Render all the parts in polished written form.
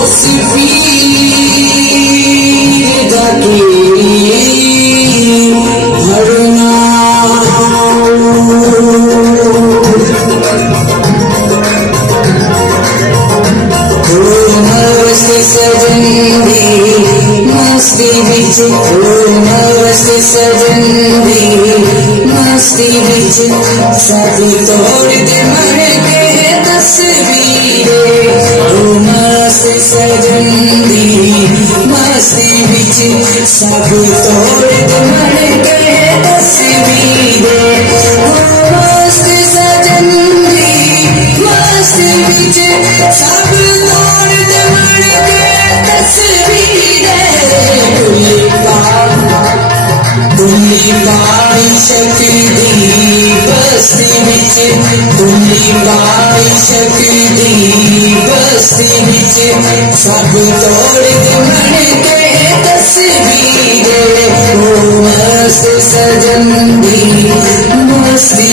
उस पीर जाके हरना सजन दी मस्ती बिच सजन दी मस्ती बिच सब तोड़ दे मन के तस्वीरें मस्त सजन दी मस्ती बिच सब तोड़ दे मन के तस्वीरें मस्त सजन दी मस्ती बिच सब तोड़ दे मन के तस्वीरें तुमनी पाई शक्ति बस्ती बिच तुमनी पाई शक्ति बस्ती बिच सब तोड़ दे मन के तस्वीरें ओ मस्त सजन दी मस्ती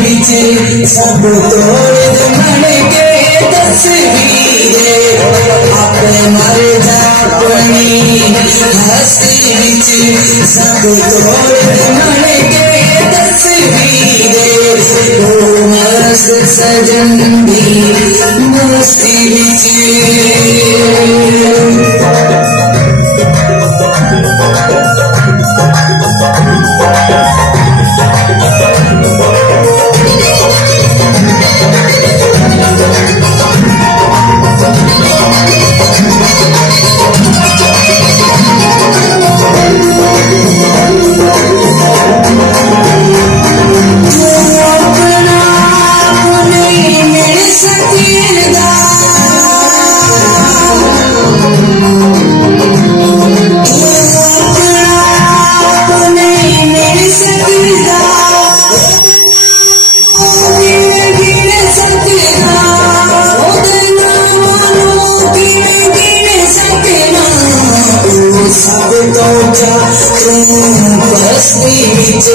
बिच सब तोड़ दे मन के तस्वीरें अपने मर जा अपनी हस्ती बिच सब तोड़ दे मन के तस्वीरें ओ मस्त सजन दी मस्ती बिच बस्ती बिच